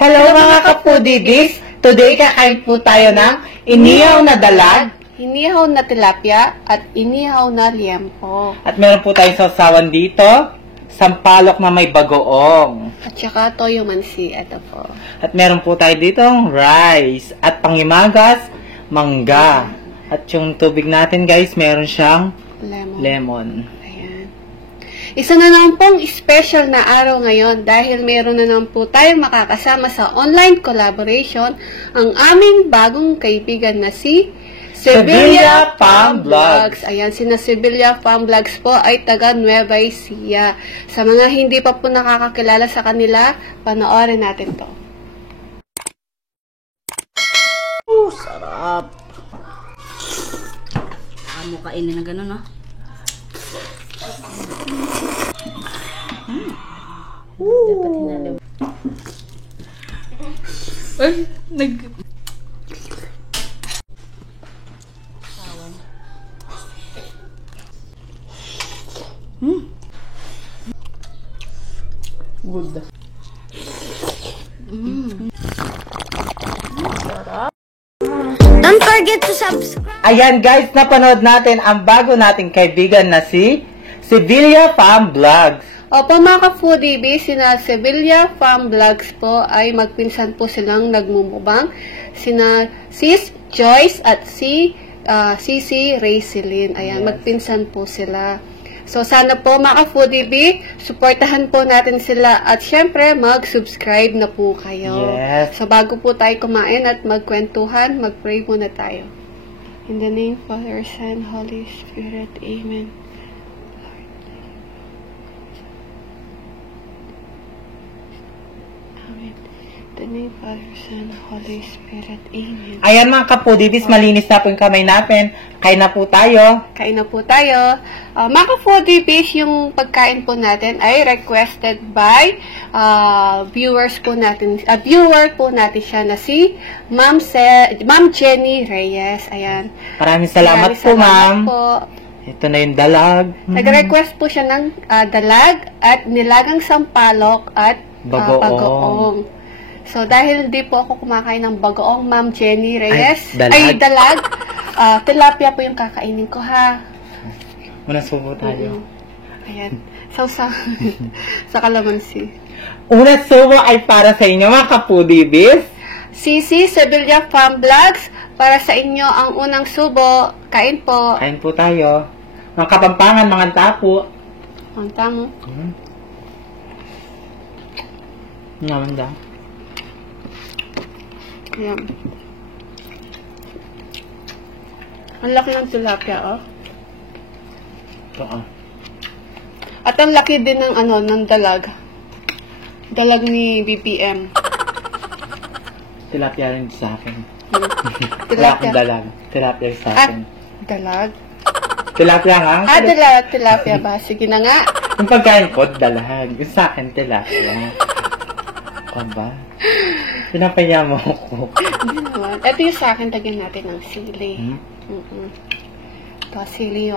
Hello mga kapudibis! Today kakain po tayo ng inihaw na dalag, inihaw na tilapia, at inihaw na liempo. at meron po tayong sausawan dito, sampalok na may bagoong. At saka toyo mansi, ito po. At meron po tayo ditong rice, at pangimagas, mangga. At yung tubig natin guys, meron siyang lemon. Ayan. Isa na naman pong special na araw ngayon dahil meron na naman po tayong makakasama sa online collaboration ang aming bagong kaibigan na si Sevilla Farm Vlogs. Ayan, si Sevilla Farm Vlogs po ay taga Nueva Ecija. Sa mga hindi pa po nakakakilala sa kanila, panoorin natin to. Sarap. Amo kainin na gano'n, no? Dapat hinalaw. Ay, Good. Don't forget to subscribe. Ayan guys, napanood natin ang bago nating kaibigan na si Sevilla Farm Vlogs. Opo mga ka-foodie, sina Sevilla Farm Vlogs po ay magpinsan po silang nagmumubang. Sina Sis Joyce at si Rayceline. Ayan, magpinsan po sila. So, sana po mga ka-foodie, supportahan po natin sila at syempre, mag-subscribe na po kayo. Yes. So, bago po tayo kumain at magkwentuhan, mag-pray muna tayo. In the name of Father, Son, Holy Spirit. Amen. Amen. In the name of Father, Son, Holy Spirit. Amen. Ayan mga kapudibis, malinis na po yung kamay natin. Kain na po tayo. Kain na po tayo. Mga ka-foodie, yung pagkain po natin ay requested by viewer po natin siya na si Ma'am Jenny Reyes. Ayan. Maraming salamat po, ma'am. Ito na yung dalag. Nag-request po siya ng dalag at nilagang sampalok at bagoong. So, dahil hindi po ako kumakain ng bagoong, Ma'am Jenny Reyes, dalag, tilapia po yung kakainin ko, ha? Muna subo tayo. Ayan. So, sa kalamansi. Una subo ay para sa inyo, mga kapudibis. Sisi, Sevilla Farm Vlogs, para sa inyo ang unang subo. Kain po. Kain po tayo. Mga kapampangan, mga tapo. Ang tamo. Naman daw. Ayan. Ang laki ng tilapia, oh. Ito, oh. At ang laki din ng ng dalag. Dalag ni BPM. Tilapia rin sa akin. Wala Tilapia. akong dalag. Tilapia rin sa akin. Dalag? Tilapia nga. Tilapia ba? Sige na nga. Yung pagkain ko, dalag. Yung sa akin, tilapia. Aba? Pinapaya mo ako. Hindi naman. Ito yung sa akin, lagyan natin ng sili. Ito, sili,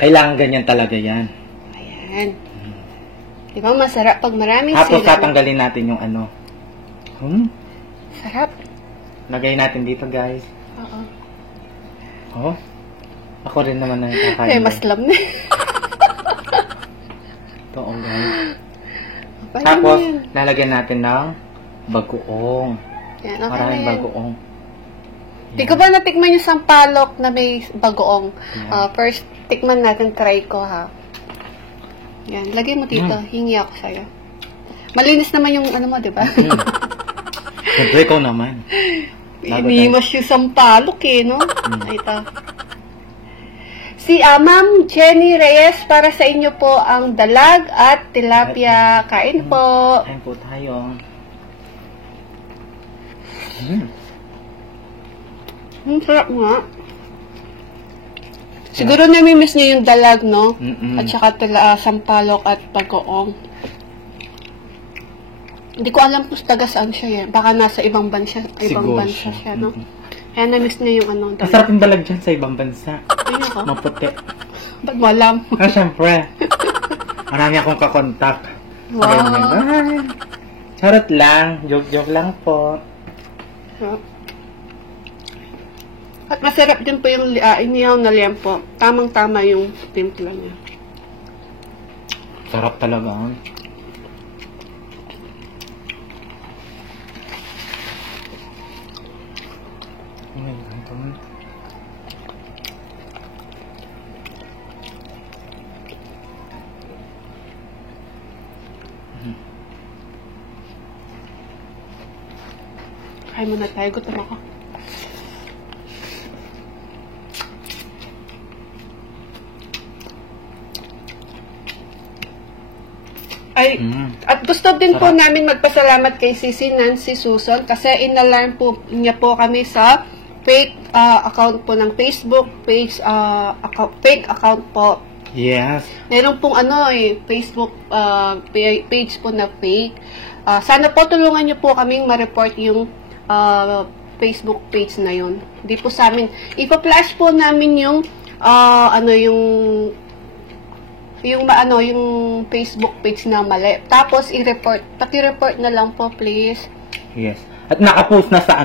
Kailangan ganyan talaga yan. Ayan. Diba, masarap pag maraming Tapos sili. tatanggalin natin yung ano. Sarap. Lagay natin dito, guys. Oo. Oh. Ako rin naman na kakain. Mas lam na. Ito, oh, guys. Paano Tapos, yan? lalagyan natin ng bagoong. Yan, okay Maraming na yan. bagoong. Di ko ba natikman yung sampalok na may bagoong? Yeah. First, tikman natin, try ko, ha. Yan, lagay mo dito. Hingi ako sa'yo. Malinis naman yung mo, di ba? Siyempre ko naman. Inimas yung sampalok, no? Ito. Si Ma'am Jenny Reyes, para sa inyo po ang dalag at tilapia. Kain po. Kain po tayo. Ang sarap nga. Siguro namimiss niyo yung dalag, no? At saka sampalok at bagoong. Hindi ko alam kung taga saan siya, eh. Baka nasa ibang bansa siya, no? Kaya na-miss niya yung dalag. Masarap yung dalag dyan sa ibang bansa. Ayun ko. Maputi. Ba't mo alam? Siyempre. Marami akong kakontak. Wow. Ganyan. Charot lang. Joke-joke lang po. So, at masarap din po yung inihaw na liempo. Tamang-tama yung timpla niya. Sarap talaga. Kain muna tayo. Gutom ako. Ay, at gusto din po Sarap. namin magpasalamat kay Sisi Nancy Susan kasi inalarm po niya po kami sa fake account po ng Facebook page, fake account po. Yes. Meron pong Facebook page po na fake. Sana po tulungan niyo po kaming ma-report yung Facebook page na yun. Hindi po sa amin. Ipa-flash po namin yung yung Facebook page na mali. Tapos i-report. Paki-report na lang po, please. Yes. At nakapost na sa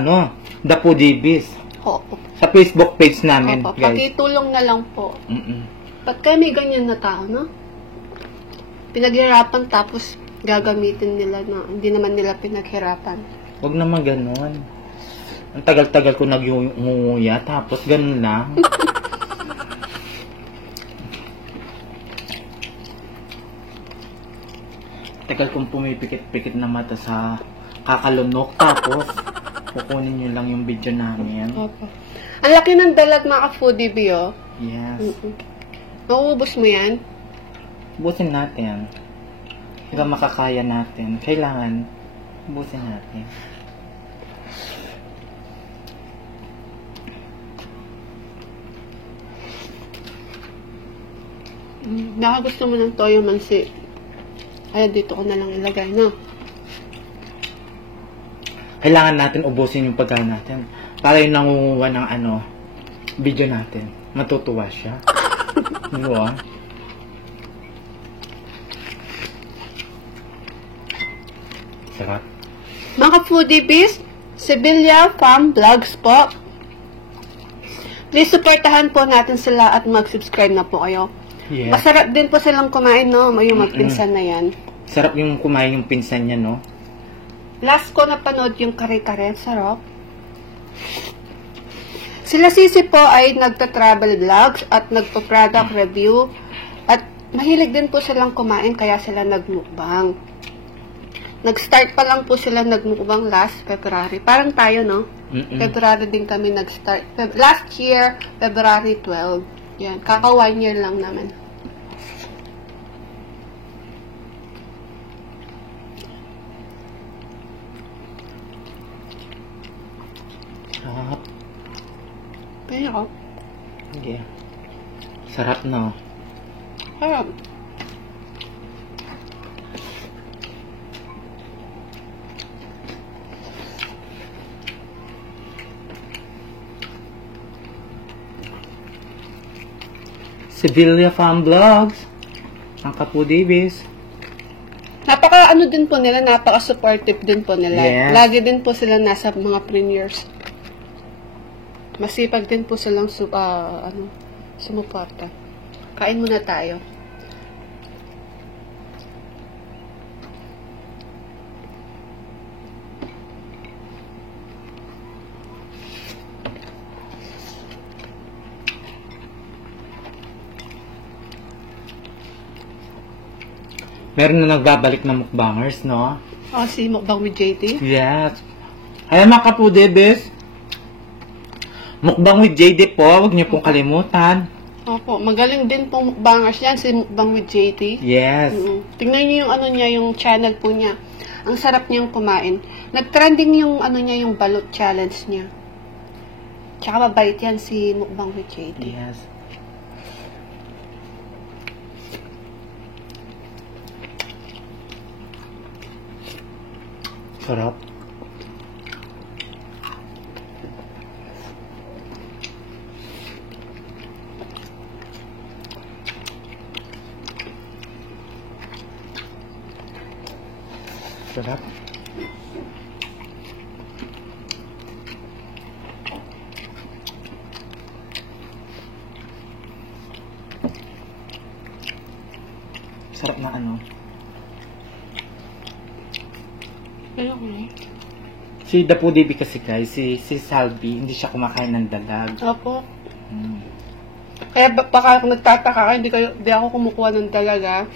The Pudibis. Opo. Sa Facebook page namin, Opo. guys. Pakitulong na lang po. Mm-mm. Ba't kayo may ganyan na tao, no? Pinaghirapan tapos gagamitin nila na hindi naman nila pinaghirapan. Huwag naman ganon. Ang tagal-tagal ko nag-ngunguya, tapos ganun lang. Tagal kong pumipikit-pikit na mata sa kakalunok, tapos kukunin nyo lang yung video namin. Opo. Ang laki ng dalag mga ka-foodie bio. Yes. Mauubos mo yan? Ubusin natin. Hanggang makakaya natin. Kailangan ubusin natin. Baka gusto mo ng toyo mansi. Ay, dito ko na lang ilagay, no? Kailangan natin ubusin yung pagkain natin. Para yung nangunguha ng video natin. Matutuwa siya. Diba? Sarap. Mga foodie bees, Sevilla Farm Vlogs po. Please supportahan po natin sila at mag-subscribe na po kayo. Yes. Masarap din po silang kumain, no? Yung magpinsan na yan. Sarap yung kumain yung pinsan niya, no? Last ko napanood yung kare-kare. Sarap. Sila Sisi po ay nagta-travel vlogs at nagpa-product review. At mahilig din po silang kumain kaya sila nagmukbang. Nag-start pa lang po sila nagmukbang last February. Parang tayo, no? February din kami nag-start. Last year, February 12. Yan. Kaka 1 year lang naman. Sarap. Pero, Okay. Sarap, no? sarap. Sevilla Farm Vlogs. Ang Kapudibis. Din po nila, napaka-supportive din po nila. Yes. Lagi din po sila nasa mga premieres. Masipag din po silang sumuporta. Kain muna tayo. Meron na nagbabalik na mukbangers, no? Si Mukbang with JT. Yes. Ay, mga Kapudibis. Mukbang with JD po. Huwag niyo pong kalimutan. Opo, magaling din pong mukbangers yan, si Mukbang with JT. Yes. Tingnan niyo yung niya, yung channel po niya. Ang sarap niyang kumain. Nag-trending yung niya, yung balot challenge niya. Tsaka mabait yan si Mukbang with JT. Yes. Sarap. Sarap. Sarap na ano. Ayoko na. Si Dapo DB kasi guys, si Salvi, hindi siya kumakain ng dalag. Opo. Hmm. Kaya baka kung nagtataka ka, hindi ako kumukuha ng dalaga.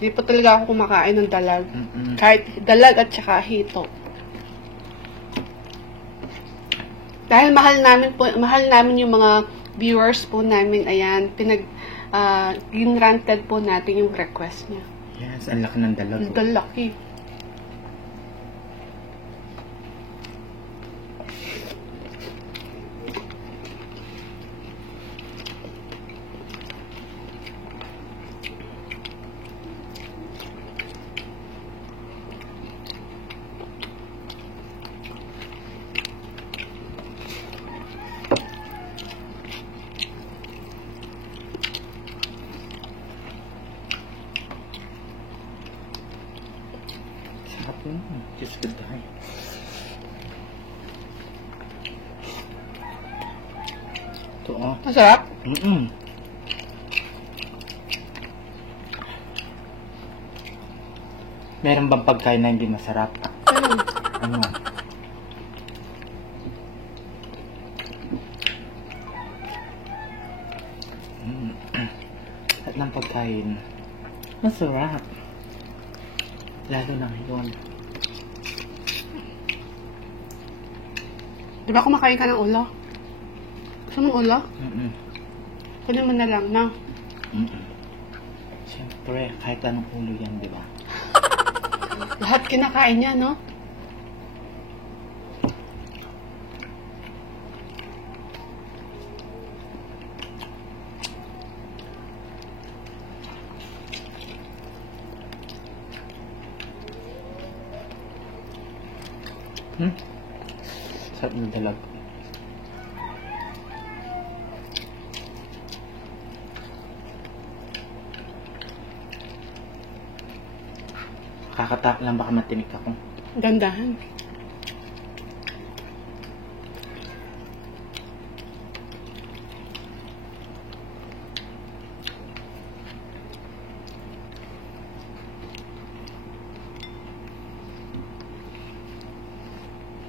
Hindi po talaga ako kumakain ng dalag. Mm-mm. Kahit dalag at saka hito. Dahil mahal namin yung mga viewers po namin, ayan, granted po natin yung request niya. Yes, ang laki ng dalag. Ang laki. Sarap yun. Just good time. Ito oh. Masarap? Meron bang pagkain na hindi masarap? Ano? At ng pagkain. Masarap. Lalo na ngayon. Di ba kumakain ka ng ulo? Gusto mo ulo? Kunin mo na lang, no? Siyempre, kahit anong ulo yan, di ba? Lahat kinakain niya, no? Sarap ng dalag. Kakatap lang baka matinik ako. Gandahan.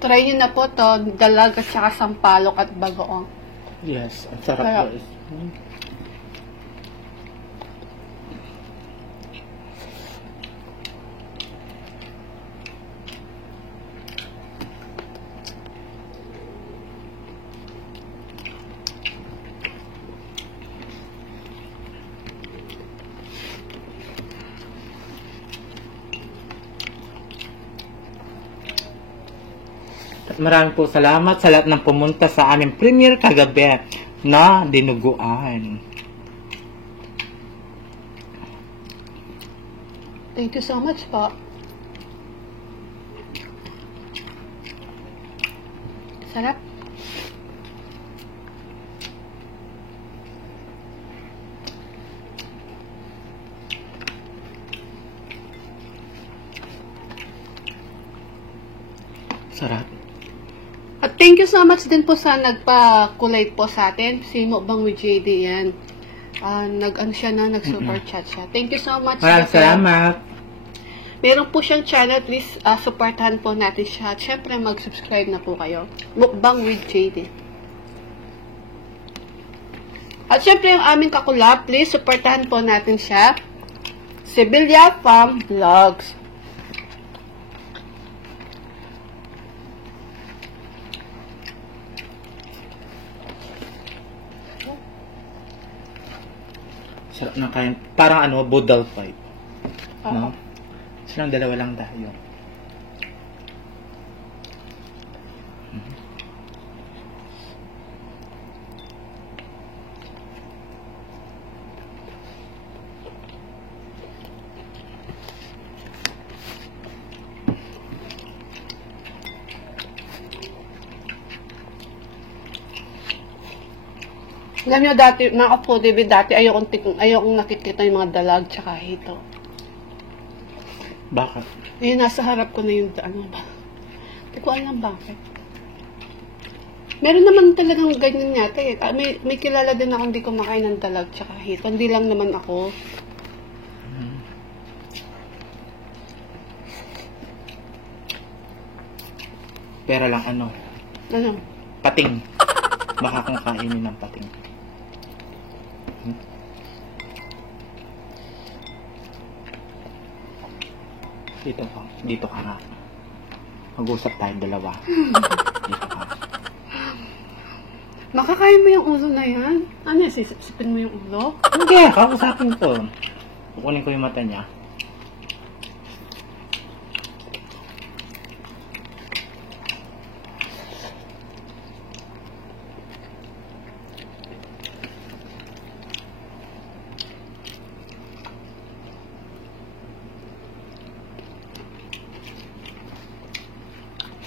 Try nyo na po to, dalag at saka sampalok at bagoong. Yes, ang sarap Sarap. guys. At maraming po salamat sa lahat ng pumunta sa aming premiere kagabi na dinuguan. Thank you so much po. Sarap. Sarap. At thank you so much din po sa nagpa-kulay po sa atin. Si Mukbang with JD yan. Nag-super chat siya. Thank you so much. Maraming salamat. Meron po siyang channel. Please supportahan po natin siya. At syempre mag-subscribe na po kayo. Mukbang with JD. At syempre yung aming kakulap. Please supportahan po natin siya. Sevilla Farm Vlogs. Sarap ng kain. Parang ano, budal fight. Oo. No? Silang dalawa lang tayo. Alam nyo dati, mga foodie dati, ayokong nakikita yung mga dalag tsaka hito. Bakit? Ayun, nasa harap ko na yung ano ba. Hindi ko alam bakit. Meron naman talagang ganyan yata eh. May kilala din ako hindi kumakain ng dalag tsaka hito. Hindi lang naman ako. Pero lang ano, Ano? pating. Baka kung kainin ng pating. Dito ka nga. Mag-usap tayo dalawa. Dito ka. Makakain mo yung ulo na yan? Ano yan? Sisipin mo yung ulo? Hindi, kakusapin ko. Kukunin ko yung mata niya.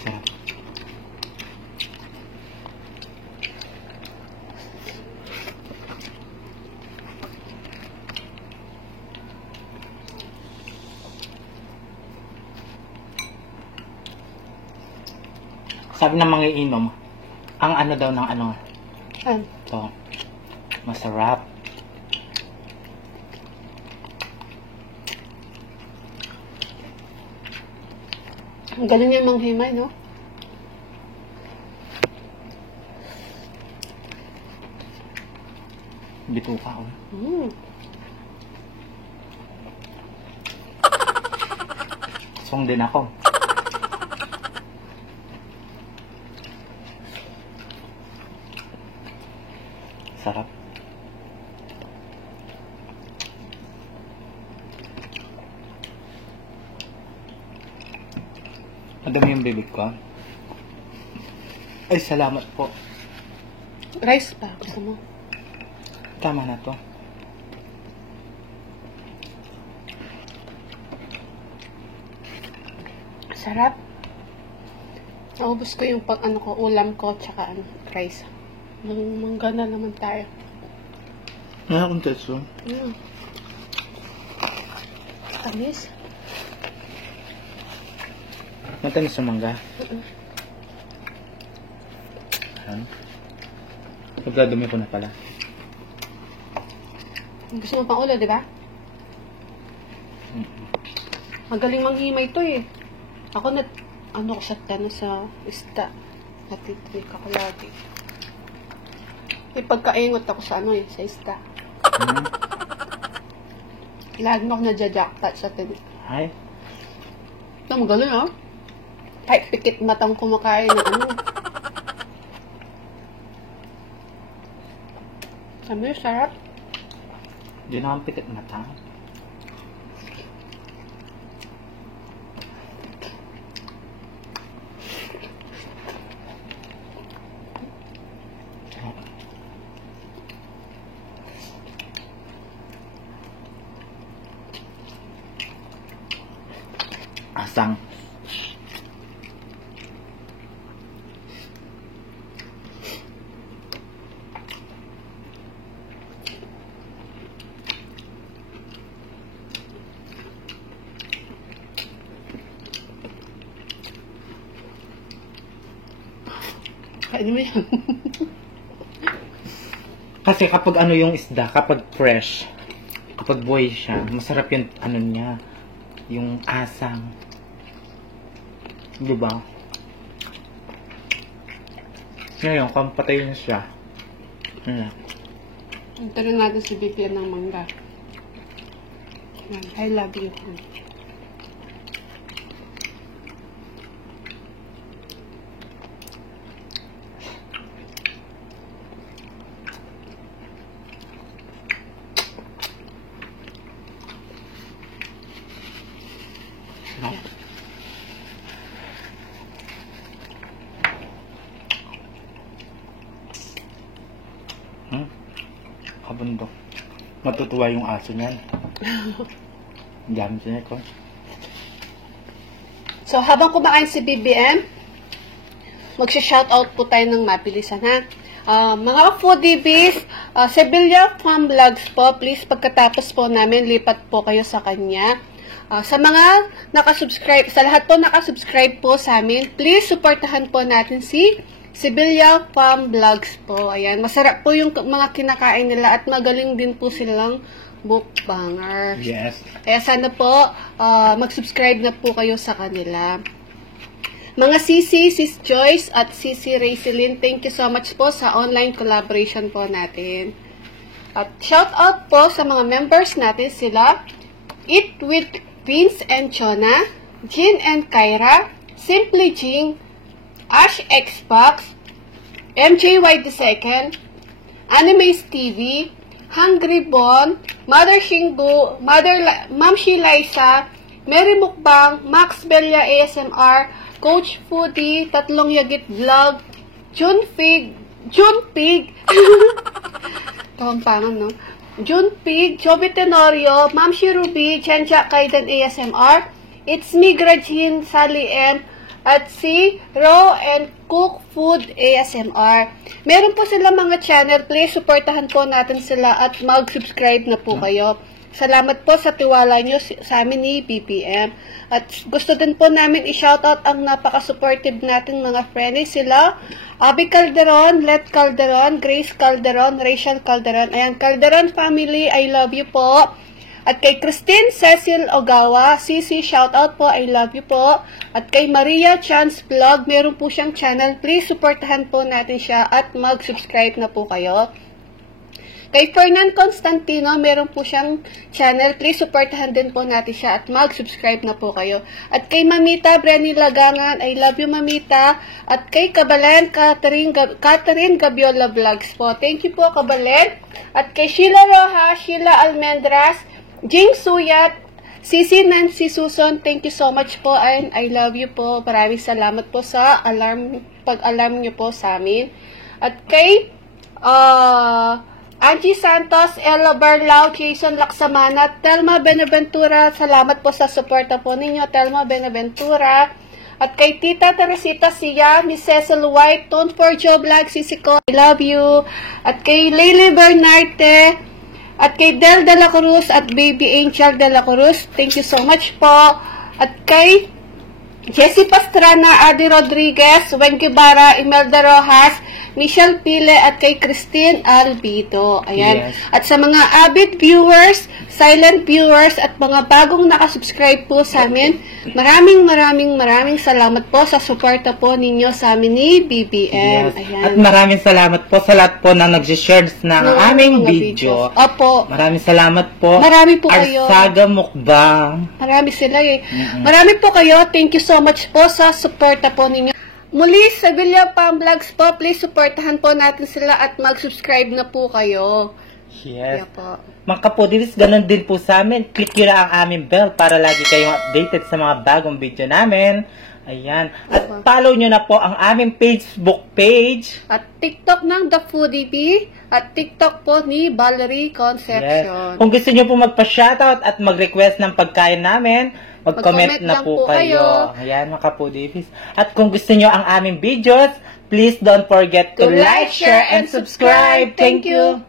Sarap. Sabi ng mga inom, ang ano daw ng ano, Ano? to, masarap. Ang galing yung manghimay, no? Bituka, oh. Song din ako. Sarap. Madami yung bibig ko. Ay, salamat po. Rice pa, gusto mo? Tama na to. Sarap. Naubos ko yung pag ano ko, ulam ko, tsaka ano, rice. Mangga na naman tayo. Ano akong teso? Tamis. Matamis sa mangga. Pagdadumi ko na pala. Gusto mo pang ulo, di ba? Magaling manghimay to eh. Ako ano ko sa isda. Natitrik ako lagi. May pagkaingot ako sa ano eh, sa isda. Lagi mo ako nadya-jackpot sa tinik. Ay, Ito, magaling ah. Kahit pikit matang kumakain ng ano. Sabi, sarap. di na akong pikit mata. Asang. Kain mo yan. Kasi kapag ano yung isda, kapag fresh, kapag buhay siya, masarap yung ano niya, yung asang. Diba? Ngayon, kung patayin siya, Ito rin natin si BPN ng mangga. Yan, I love you. no? Kabundok. Matutuwa yung aso niyan. Dami siya ko. So, habang kumakain si BBM, magsha-shoutout po tayo ng mabilisan, ha? Mga foodies, Sevilla Farm Vlogs po, please, pagkatapos po namin, lipat po kayo sa kanya. Sa mga nakasubscribe, sa lahat po nakasubscribe po sa amin, please supportahan po natin si Sibilia Farm Vlogs po. Ayan, masarap po yung mga kinakain nila at magaling din po silang mukbanger. Yes. Kaya sana po mag-subscribe na po kayo sa kanila. Mga Sisi, Sis Joyce at Sisi Raiselin, thank you so much po sa online collaboration po natin. At shout out po sa mga members natin sila, Eat with Vince and Chona, Jean and Kyra, Simply Jing, Ash Xbox, MJY2, Animes TV, Hungry Bon, Mother Shingu, Ma'am Shi Liza, Mary Mukbang, Max Belia ASMR, Coach Foodie, Tatlong Yagit Vlog, Jun Pig, Pampangan, no? Jun Pig, Joby Tenorio, Ma'am Shi Ruby, Chencha Kaidan ASMR, It's Me Grajin, Sally M, at si Raw and Cook Food ASMR. Meron po sila mga channel. Please supportahan po natin sila at mag-subscribe na po kayo. Salamat po sa tiwala nyo sa amin ni BPM. At gusto din po namin i-shoutout ang napaka-supportive natin mga friends. Sila, Abby Calderon, Let Calderon, Grace Calderon, Rachel Calderon. Ayan, Calderon family, I love you po. At kay Christine Cecil Ogawa, Sisi, shoutout po, I love you po. At kay Maria Chance Vlog, meron po siyang channel. Please supportahan po natin siya at mag-subscribe na po kayo. Kay Fernan Constantino, meron po siyang channel. Please supportahan din po natin siya at mag-subscribe na po kayo. At kay Mamita Brenny Lagangan, I love you Mamita. At kay Kabalen Catherine Gabiola Vlogs po. Thank you po Kabalen. At kay Sheila Rojas, Sheila Almendras, Jing Suyat, Sisi Nancy Susan, thank you so much po and I love you po. Maraming salamat po sa pag-alarm nyo po sa amin. At kay Angie Santos, Ella Barlao, Jason Laksamana, Telma Benaventura, salamat po sa suporta po ninyo, Telma Benaventura. At kay Tita Teresita Sia, Miss Cecil White, Tone for Joe Vlog, Sisi ko, I love you. At kay Lily Bernarte, at kay Del De La Cruz at Baby Angel De La Cruz, thank you so much po. At kay Jessie Pastrana, Adi Rodriguez, Wen Guevara, Imelda Rojas, Michelle Pile, at kay Christine Albido. Ayan. Yes. At sa mga avid viewers, silent viewers, at mga bagong nakasubscribe po sa amin, maraming salamat po sa suporta po ninyo sa amin ni BBM. Yes. Ayan. At maraming salamat po sa lahat po na nag-share ng aming video. Opo. Maraming salamat po. Marami po kayo. Arsaga Mukbang. Marami sila eh. Marami po kayo. Thank you so much po sa suporta po ninyo. Muli, Sibilia Farm Vlogs po, please supportahan po natin sila at mag-subscribe na po kayo. Yes. Mga kapodilis, ganun din po sa amin. Click nyo lang ang aming bell para lagi kayong updated sa mga bagong video namin. Ayan. At follow nyo na po ang aming Facebook page. At TikTok ng The Foodie Bee. At TikTok po ni Valerie Concepcion. Yes. Kung gusto nyo po magpa-shoutout at mag-request ng pagkain namin, mag-comment na po kayo. Ayan, mga kapodilis. At kung gusto nyo ang aming videos, please don't forget to like, share, and subscribe. Thank you.